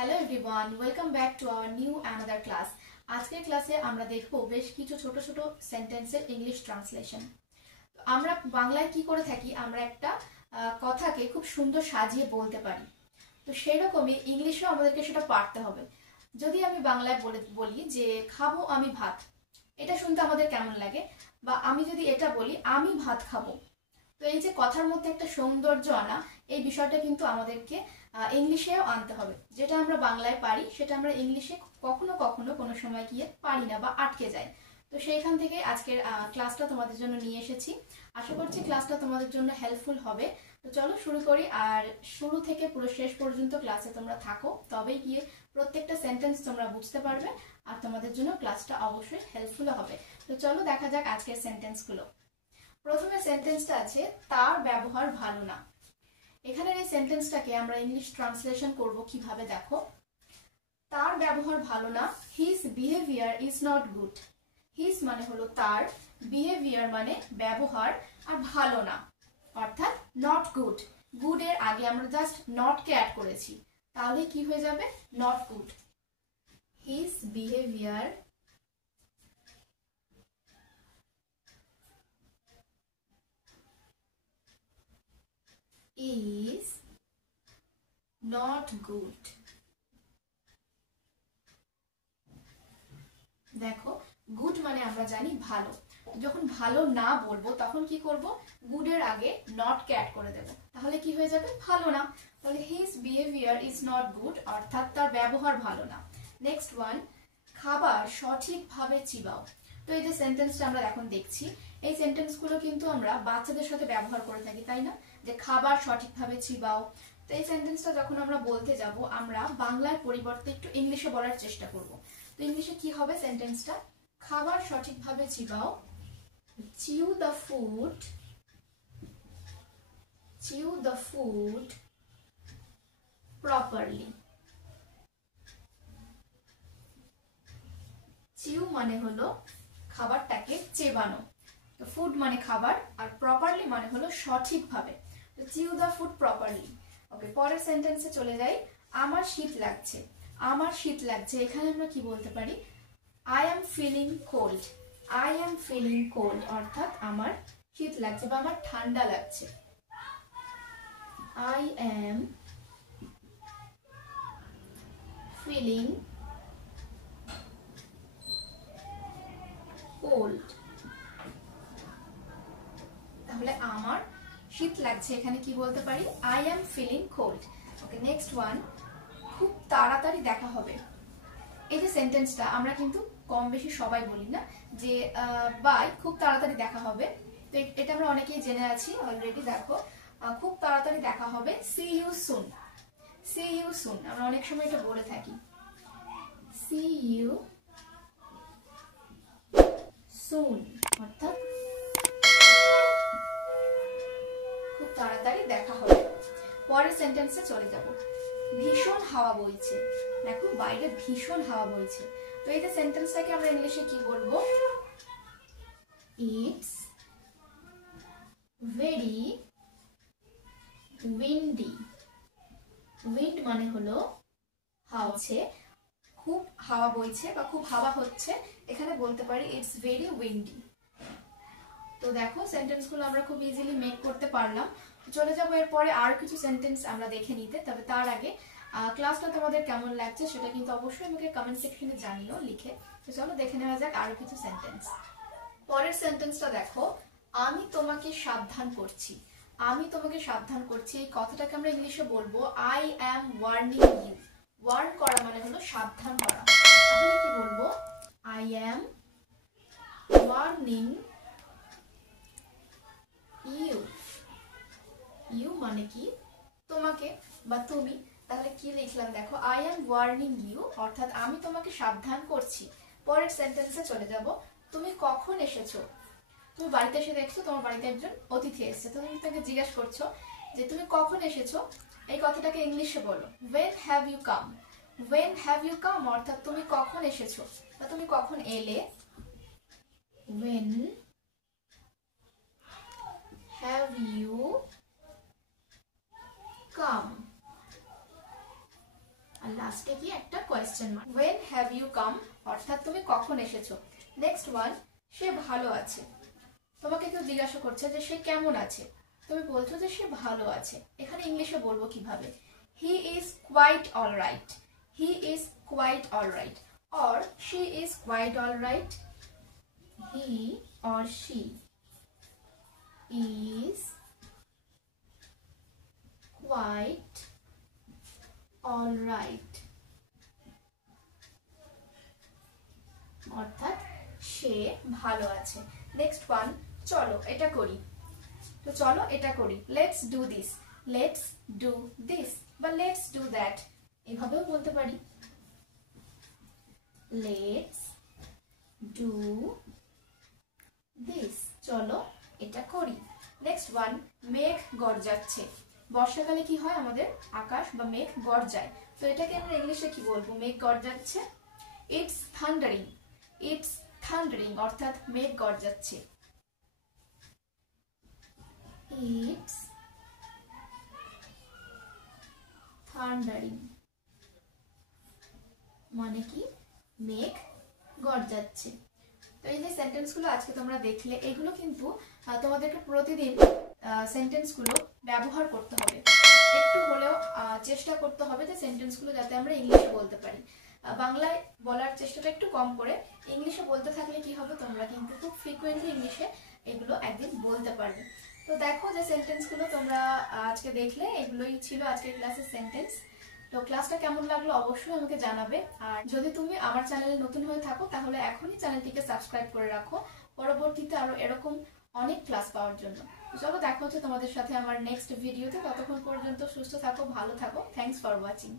Hello everyone, welcome back to our new another class. আজকের ক্লাসে আমরা দেখব বেশ কিছু ছোট ছোট সেন্টেন্সের ইংলিশ ট্রান্সলেশন। আমরা বাংলায় কি করে থাকি, আমরা একটা কথাকে খুব সুন্দর সাজিয়ে বলতে পারি। তো সেই রকমই ইংলিশেও আমাদেরকে সেটা পারতে হবে। যদি আমি বাংলায় বলি যে খাবো আমি ভাত, এটা শুনতে আমাদের কেমন লাগে? বা আমি যদি এটা বলি আমি ভাত খাবো, তো এই যে কথার মধ্যে একটা সৌন্দর্য আনা, এই বিষয়টা কিন্তু আমাদেরকে ইংলিশেও আনতে হবে। যেটা আমরা বাংলায় পারি সেটা আমরা ইংলিশে কখনো কখনো কোনো সময় গিয়ে পারি না বা আটকে যায়। তো সেইখান থেকে আজকের ক্লাসটা তোমাদের জন্য নিয়ে এসেছি। আশা করছি ক্লাসটা তোমাদের জন্য হেল্পফুল হবে। তো চলো শুরু করি, আর শুরু থেকে পুরো শেষ পর্যন্ত ক্লাসে তোমরা থাকো, তবেই গিয়ে প্রত্যেকটা সেন্টেন্স তোমরা বুঝতে পারবে আর তোমাদের জন্য ক্লাসটা অবশ্যই হেল্পফুল হবে। তো চলো দেখা যাক আজকের সেন্টেন্সগুলো। প্রথমে সেন্টেন্সটা আছে তার ব্যবহার ভালো না। এখানে এই সেন্টেন্সটাকে আমরা ইংলিশ ট্রান্সলেশন করব কিভাবে, দেখো। তার ব্যবহার ভালো না, his behaviour is not good. His মানে হলো তার, বিহেভিয়ার মানে ব্যবহার, আর ভালো না অর্থাৎ নট গুড। গুড এর আগে আমরা জাস্ট নট কে অ্যাড করেছি, তাহলে কি হয়ে যাবে? Not good. His behaviour is not good. দেখো, গুড মানে আমরা জানি ভালো। যখন ভালো না বলবো তখন কি করব? গুড এর আগে নট কে অ্যাড করে দেব, তাহলে কি হয়ে যাবে? ভালো না। তাহলে his behaviour is not good অর্থাৎ তার ব্যবহার ভালো না। নেক্সট ওয়ান, খাবার সঠিকভাবে চিবাও। তো এই যে সেন্টেন্সটা আমরা এখন দেখছি, এই সেন্টেন্সগুলো কিন্তু আমরা বাচ্চাদের সাথে ব্যবহার করে থাকি, তাই না? যে খাবার সঠিকভাবে চিবাও। তো এই সেন্টেন্সটা যখন আমরা বলতে যাব, আমরা বাংলার পরিবর্তে একটু ইংলিশে বলার চেষ্টা করব। তো ইংলিশে কি হবে সেন্টেন্সটা? খাবার সঠিকভাবে চিবাও, chew the food, chew the food properly. Chew মানে হলো খাবারটাকে চেবানো, তো ফুড মানে খাবার, আর প্রপারলি মানে হলো সঠিকভাবে। তো চিউ দ্য ফুড প্রপারলি। ওকে, পরের সেন্টেন্সে চলে যাই। আমার শীত লাগছে। আমার শীত লাগছে, এখানে আমরা কি বলতে পারি? I am feeling cold. I am feeling cold অর্থাৎ আমার শীত লাগছে বা আমার ঠান্ডা লাগছে। I am feeling cold. তাহলে আমার শীত লাগছে, এখানে কি বলতে পারি? I am feeling cold. Okay, next one, খুব তাড়াতাড়ি দেখা হবে। এই যে সেন্টেন্সটা আমরা কিন্তু কম বেশি সবাই বলি না, যে বাই খুব তাড়াতাড়ি দেখা হবে। তো এটা আমরা অনেকেই জেনে আছি অলরেডি। দেখো, খুব তাড়াতাড়ি দেখা হবে, see you soon. See you soon আমরা অনেক সময় এটা বলে থাকি, সি ইউ সুন অর্থাৎ খুব তাড়াতাড়ি দেখা হবে। পরের সেন্টেন্সে চলে যাব। ভীষণ হাওয়া বইছে। দেখো, বাইরে ভীষণ হাওয়া বইছে। তো এই যে সেন্টেন্সটাকে আমরা ইংলিশে কি বলবো? It's very Windy. উইন্ড মানে হলো হাওয়া, খুব হাওয়া বইছে বা খুব হাওয়া হচ্ছে, এখানে বলতে পারি ইটস ভেরি উইন্ডি। তো দেখো, সেন্টেন্সগুলো আমরা খুব ইজিলি মেক করতে পারলাম। চলে যাবো এরপরে আর কিছু সেন্টেন্স আমরা দেখে নিতে। তবে তার আগে ক্লাসটা তোমাদের কেমন লাগছে সেটা কিন্তু অবশ্যই আমাকে কমেন্ট সেকশনে জানিও লিখে। তো চলো দেখে নেওয়া যাক আরো কিছু সেন্টেন্স। পরের সেন্টেন্সটা দেখো, আমি তোমাকে সাবধান করছি। আমি তোমাকে সাবধান করছি, এই কথাটাকে আমরা ইংলিশে বলবো I am warning you. Warn করা মানে হলো সাবধান করা, তাহলে কি বলবো? I am warning you. You মানে কি? তোমাকে বা তুমি। তাহলে কি লিখলাম? দেখো, আই এম ওয়ার্নিং ইউ অর্থাৎ আমি তোমাকে সাবধান করছি। পরের সেন্টেন্সে চলে যাব। তুমি কখন এসেছো? তুমি বাড়িতে এসে দেখছো তোমার বাড়িতে একজন অতিথি এসেছে, তো তুমি তাকে জিজ্ঞাসা করছো যে তুমি কখন এসেছো। এই কথাটাকে ইংলিশে বলো when have you come। when have you come অর্থাৎ তুমি কখন এসেছো বা তুমি কখন এলে। when have you come। আর লাস্টে কি একটা question mark. when have you come অর্থাৎ তুমি কখন এসেছো। নেক্সট ওয়ান, সে ভালো আছে। তোমাকে কেউ জিজ্ঞাসা করছে যে সে কেমন আছে, তুমি বলছো যে সে ভালো আছে। এখানে ইংলিশে বলবো কিভাবে, he is quite alright, he is quite alright, or she is quite alright, he or she is quite alright, অর্থাৎ সে ভালো আছে। নেক্সট ওয়ান, চলো এটা করি। তো চলো এটা করি, let's do this, let's do this বা লেটস ডু দ্যাট, এভাবেও বলতে পারি। লেটস ডু দিস, চলো এটা করি। নেক্সট ওয়ান, মেঘ গর্জাচ্ছে। বর্ষাকালে কি হয়, আমাদের আকাশ বা মেঘ গর্জায়। তো এটাকে আমরা ইংলিশে কি বলবো, মেঘ গর্জাচ্ছে। ইটস থান্ডারিং, ইটস থান্ডারিং, অর্থাৎ মেঘ গর্জাচ্ছে। ইটস থান্ডারিং মানে কি, মেঘ গর্জাচ্ছে। তো এই যে সেন্টেন্সগুলো আজকে তোমরা দেখলে, এগুলো কিন্তু তোমাদেরকে প্রতিদিন সেন্টেন্সগুলো ব্যবহার করতে হবে। একটু হলেও চেষ্টা করতে হবে যে সেন্টেন্সগুলো যাতে আমরা ইংলিশে বলতে পারি। বাংলায় বলার চেষ্টাটা একটু কম করে ইংলিশে বলতে থাকলে কি হবে, তোমরা কিন্তু খুব ফ্রিকুয়েন্টলি ইংলিশে এগুলো একদিন বলতে পারবে। তো দেখো যে সেন্টেন্সগুলো তোমরা আজকে দেখলে, এগুলোই ছিল আজকের ক্লাসের সেন্টেন্স। তো ক্লাসটা কেমন লাগলো অবশ্যই আমাকে জানাবে। আর যদি তুমি আমার চ্যানেলে নতুন হয়ে থাকো তাহলে এখনই চ্যানেলটিকে সাবস্ক্রাইব করে রাখো, পরবর্তীতে আরো এরকম অনেক ক্লাস পাওয়ার জন্য। চলো দেখা হচ্ছে তোমাদের সাথে আমার নেক্সট ভিডিওতে। ততক্ষণ পর্যন্ত সুস্থ থাকো, ভালো থাকো। Thanks for watching.